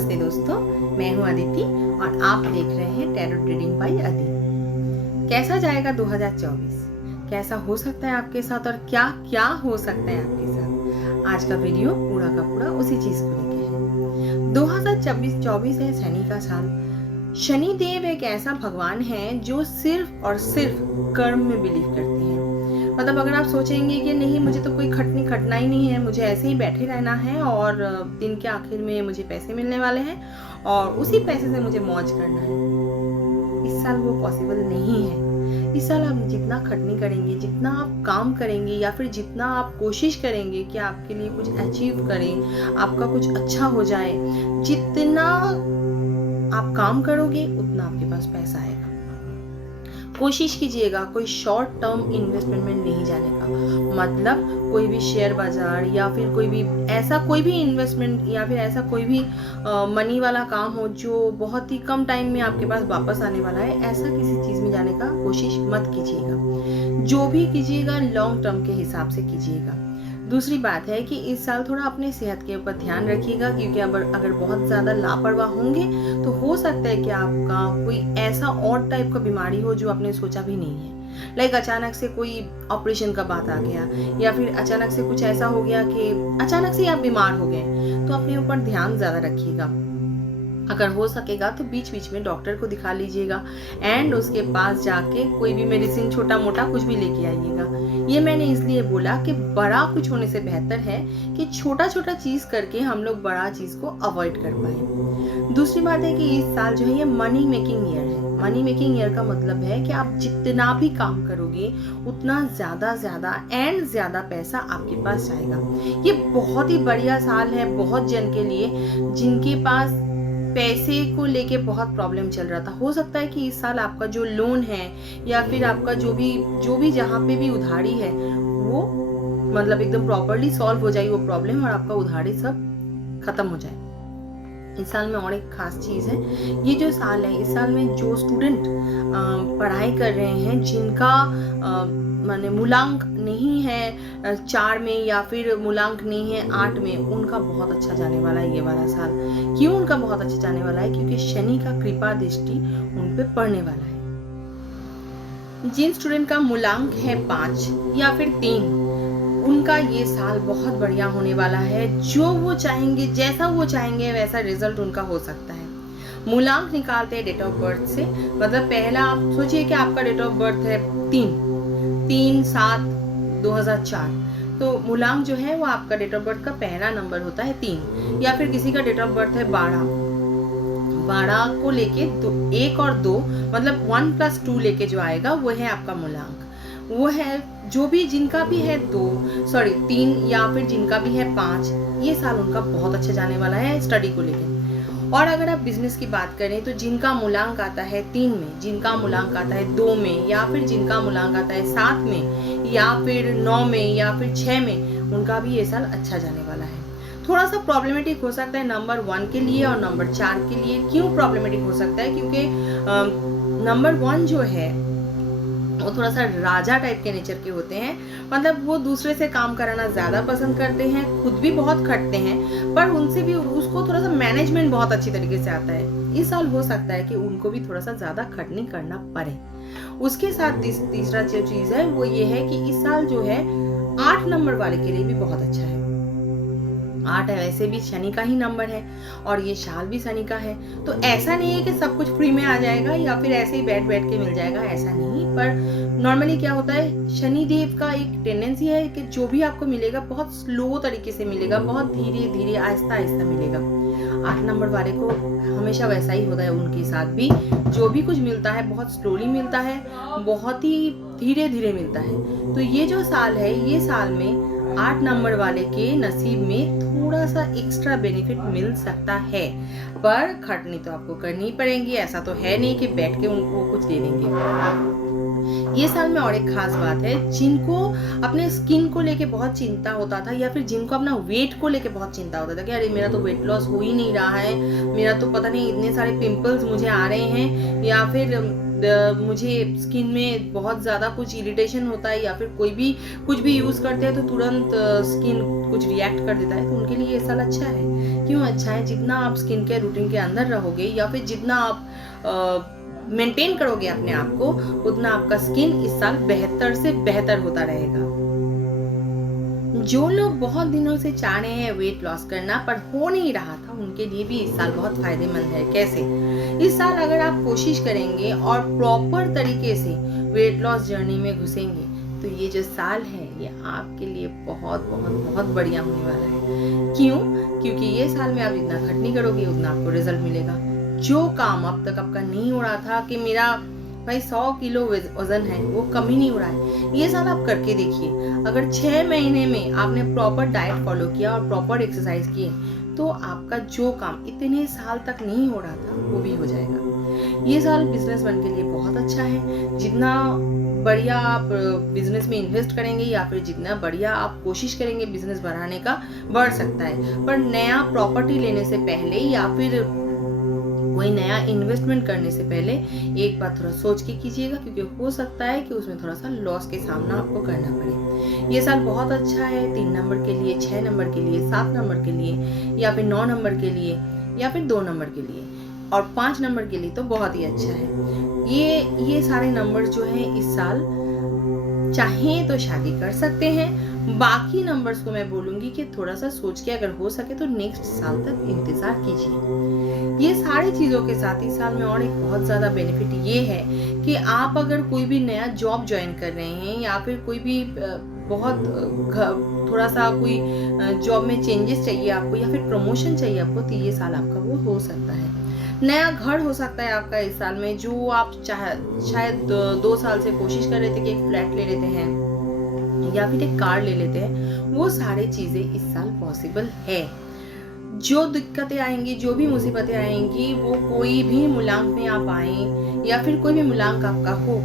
नमस्ते दोस्तों, मैं हूं अदिति और आप देख रहे हैं टैरो रीडिंग बाय अदिति। कैसा जाएगा 2024? कैसा हो सकता है आपके साथ और क्या क्या हो सकता है आपके साथ? आज का वीडियो पूरा का पूरा उसी चीज को लेके है। 2024 है शनि का साल। शनि देव एक ऐसा भगवान है जो सिर्फ और सिर्फ कर्म में बिलीव करते हैं। मतलब अगर आप सोचेंगे कि नहीं, मुझे तो कोई खटना ही नहीं है, मुझे ऐसे ही बैठे रहना है और दिन के आखिर में मुझे पैसे मिलने वाले हैं और उसी पैसे से मुझे मौज करना है, इस साल वो पॉसिबल नहीं है। इस साल आप जितना खटनी करेंगे, जितना आप काम करेंगे या फिर जितना आप कोशिश करेंगे कि आपके लिए कुछ अचीव करें, आपका कुछ अच्छा हो जाए, जितना आप काम करोगे उतना आपके पास पैसा आएगा। कोशिश कीजिएगा कोई शॉर्ट टर्म इन्वेस्टमेंट में नहीं जाने का। मतलब कोई भी शेयर बाजार या फिर कोई भी ऐसा कोई भी इन्वेस्टमेंट या फिर ऐसा कोई भी मनी वाला काम हो जो बहुत ही कम टाइम में आपके पास वापस आने वाला है, ऐसा किसी चीज में जाने का कोशिश मत कीजिएगा। जो भी कीजिएगा लॉन्ग टर्म के हिसाब से कीजिएगा। दूसरी बात है कि इस साल थोड़ा अपने सेहत के ऊपर ध्यान रखिएगा, क्योंकि अगर बहुत ज़्यादा लापरवाह होंगे तो हो सकता है कि आपका कोई ऐसा और टाइप का बीमारी हो जो आपने सोचा भी नहीं है। लाइक अचानक से कोई ऑपरेशन का बात आ गया या फिर अचानक से कुछ ऐसा हो गया कि अचानक से आप बीमार हो गए, तो अपने ऊपर ध्यान ज़्यादा रखिएगा। अगर हो सकेगा तो बीच बीच में डॉक्टर को दिखा लीजिएगा एंड उसके पास जाके कोई भी मेडिसिन छोटा मोटा कुछ भी लेके आइएगा। ये मैंने इसलिए बोला कि बड़ा कुछ होने से बेहतर है कि छोटा छोटा चीज करके हम लोग बड़ा चीज को अवॉइड कर पाए। दूसरी बात है कि इस साल जो है ये मनी मेकिंग ईयर है। मनी मेकिंग ईयर का मतलब है कि आप जितना भी काम करोगे उतना ज्यादा एंड ज्यादा पैसा आपके पास जाएगा। ये बहुत ही बढ़िया साल है बहुत जन के लिए जिनके पास पैसे को लेके बहुत प्रॉब्लम चल रहा था। हो सकता है कि इस साल आपका जो लोन है या फिर आपका जो भी जहाँ पे भी उधारी है वो मतलब एकदम प्रॉपरली सॉल्व हो जाए वो प्रॉब्लम और आपका उधारी सब खत्म हो जाए। इस साल में और एक खास चीज है, ये जो साल है इस साल में जो स्टूडेंट पढ़ाई कर रहे हैं जिनका माने मूलांक नहीं है 4 में या फिर मूलांक नहीं है 8 में, उनका बहुत अच्छा जाने वाला है ये वाला साल। क्यों उनका बहुत अच्छा जाने वाला है? क्योंकि शनि का कृपा दृष्टि उन पे पड़ने वाला है। जिन स्टूडेंट का मूलांक है 5 या फिर 3, उनका ये साल बहुत बढ़िया होने वाला है। जो वो चाहेंगे, जैसा वो चाहेंगे वैसा रिजल्ट उनका हो सकता है। मूलांक निकालते हैं डेट ऑफ बर्थ से। मतलब पहला आप सोचिए कि आपका डेट ऑफ बर्थ है 3/7/2004, तो मूलांक जो है वो आपका डेट ऑफ बर्थ का पहला नंबर होता है 3। या फिर किसी का डेट ऑफ बर्थ है 12 को लेके 1 और 2 मतलब 1 + 2 लेके जो आएगा वो है आपका मूलांक। वो है जो भी जिनका भी है 3 या फिर जिनका भी है 5, ये साल उनका बहुत अच्छा जाने वाला है स्टडी को लेके। और अगर आप बिजनेस की बात करें तो जिनका मूलांक आता है 3 में, जिनका मूलांक आता है 2 में या फिर जिनका मूलांक आता है 7 में या फिर 9 में या फिर 6 में, उनका भी ये साल अच्छा जाने वाला है। थोड़ा सा प्रॉब्लमेटिक हो सकता है नंबर 1 के लिए और नंबर 4 के लिए। क्यों प्रॉब्लमेटिक हो सकता है? क्योंकि नंबर 1 जो है वो थोड़ा सा राजा टाइप के नेचर के होते हैं। मतलब वो दूसरे से काम कराना ज्यादा पसंद करते हैं, खुद भी बहुत खटते हैं, पर उनसे भी उसको थोड़ा सा मैनेजमेंट बहुत अच्छी तरीके से आता है। इस साल हो सकता है कि उनको भी थोड़ा सा ज्यादा खटनी करना पड़े। उसके साथ तीसरा जो चीज है वो ये है कि इस साल जो है 8 नंबर वाले के लिए भी बहुत अच्छा है। 8 वैसे भी शनि का ही नंबर है और ये साल भी शनि का है, तो ऐसा नहीं है कि सब कुछ फ्री में आ जाएगा या फिर ऐसे ही बैठ के मिल जाएगा, ऐसा नहीं। पर नॉर्मली क्या होता है, शनि देव का एक टेंडेंसी है कि जो भी आपको मिलेगा बहुत स्लो तरीके से मिलेगा, बहुत धीरे धीरे आहिस्ता आहिस्ता मिलेगा। 8 नंबर वाले को हमेशा वैसा ही होता है, उनके साथ भी जो भी कुछ मिलता है बहुत स्लोली मिलता है, बहुत ही धीरे धीरे मिलता है। तो ये जो साल है ये साल में 8 नंबर वाले के नसीब में थोड़ा सा एक्स्ट्रा बेनिफिट मिल सकता है, पर खटनी तो आपको करनी ही पड़ेगी। ऐसा तो है नहीं कि बैठ के उनको कुछ दे देंगे। ये साल में और एक खास बात है, जिनको अपने स्किन को लेके बहुत चिंता होता था या फिर जिनको अपना वेट को लेके बहुत चिंता होता था कि अरे मेरा तो वेट लॉस हो ही नहीं रहा है, मेरा तो पता नहीं इतने सारे पिंपल्स मुझे आ रहे हैं या फिर मुझे स्किन में बहुत ज़्यादा कुछ इरिटेशन होता है या फिर कोई भी कुछ भी यूज़ करते हैं तो तुरंत स्किन कुछ रिएक्ट कर देता है, तो उनके लिए ये साल अच्छा है। क्यों अच्छा है? जितना आप स्किन केयर रूटीन के अंदर रहोगे या फिर जितना आप मेंटेन करोगे अपने आप को, उतना आपका स्किन इस साल बेहतर से बेहतर होता रहेगा। जो लोग बहुत दिनों से चाह रहे हैं वेट लॉस करना पर हो नहीं रहा था, उनके लिए भी इस साल बहुत फायदेमंद है। कैसे? इस साल अगर आप कोशिश करेंगे और प्रॉपर तरीके से वेट लॉस जर्नी में घुसेंगे तो ये जो साल है ये आपके लिए बहुत बहुत बहुत बढ़िया होने वाला है। क्यों? क्योंकि ये साल में आप जितना खटनी करोगे उतना आपको रिजल्ट मिलेगा। जो काम अब तक आपका नहीं हो रहा था कि मेरा भाई 100 किलो वजन है, वो कम ही नहीं हो रहा है, ये साल आप करके देखिए। अगर 6 महीने में आपने प्रॉपर डाइट फॉलो किया और प्रॉपर एक्सरसाइज किए तो आपका जो काम इतने साल तक नहीं हो रहा था वो भी हो जाएगा। ये साल बिजनेसमैन के लिए बहुत अच्छा है। जितना बढ़िया आप बिजनेस में इन्वेस्ट करेंगे या फिर जितना बढ़िया आप कोशिश करेंगे बिजनेस बढ़ाने का, बढ़ सकता है। पर नया प्रॉपर्टी लेने से पहले या फिर कोई नया इन्वेस्टमेंट करने से पहले एक बार थोड़ा सोच के कीजिएगा, क्योंकि हो सकता है कि उसमें थोड़ा सा लॉस के सामना आपको करना पड़े। ये साल बहुत अच्छा है 3 नंबर के लिए, 6 नंबर के लिए, 7 नंबर के लिए या फिर 9 नंबर के लिए या फिर 2 नंबर के लिए और 5 नंबर के लिए तो बहुत ही अच्छा है। ये सारे नंबर जो हैं इस साल चाहें तो शादी कर सकते हैं। बाकी नंबर्स को मैं बोलूंगी कि थोड़ा सा सोच के अगर हो सके तो नेक्स्ट साल तक इंतजार कीजिए। ये सारी चीजों के साथ इस साल में और एक बहुत ज्यादा बेनिफिट ये है कि आप अगर कोई भी नया जॉब ज्वाइन कर रहे हैं या फिर कोई भी बहुत थोड़ा सा कोई जॉब में चेंजेस चाहिए आपको या फिर प्रमोशन चाहिए आपको, तो ये साल आपका वो हो सकता है। नया घर हो सकता है आपका इस साल में, जो आप शायद 2 साल से कोशिश कर रहे थे कि एक फ्लैट ले लेते हैं या फिर एक कार ले लेते हैं, वो सारी चीजें इस साल पॉसिबल है। जो दिक्कतें आएंगी, जो भी मुसीबतें आएंगी, वो कोई भी मूलांक में आप आए या फिर कोई भी मूलांक आपका हो,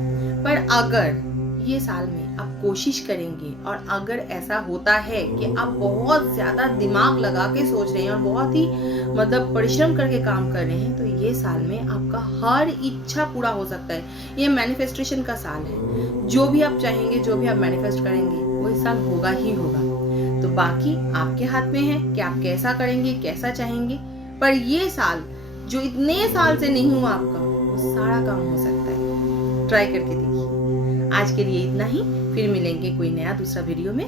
पर अगर ये साल में आप कोशिश करेंगे और अगर ऐसा होता है कि आप बहुत ज्यादा दिमाग लगा के सोच रहे हैं और बहुत ही मतलब परिश्रम करके काम कर रहे हैं, तो ये साल में आपका हर इच्छा पूरा हो सकता है। ये मैनिफेस्टेशन का साल है। जो भी आप चाहेंगे, जो भी आप मैनिफेस्ट करेंगे, वो इस साल होगा ही होगा। तो बाकी आपके हाथ में है कि आप कैसा करेंगे, कैसा चाहेंगे। पर ये साल जो इतने साल से नहीं हुआ आपका, वो सारा काम हो सकता है। ट्राई करके देखिए। आज के लिए इतना ही, फिर मिलेंगे कोई नया दूसरा वीडियो में।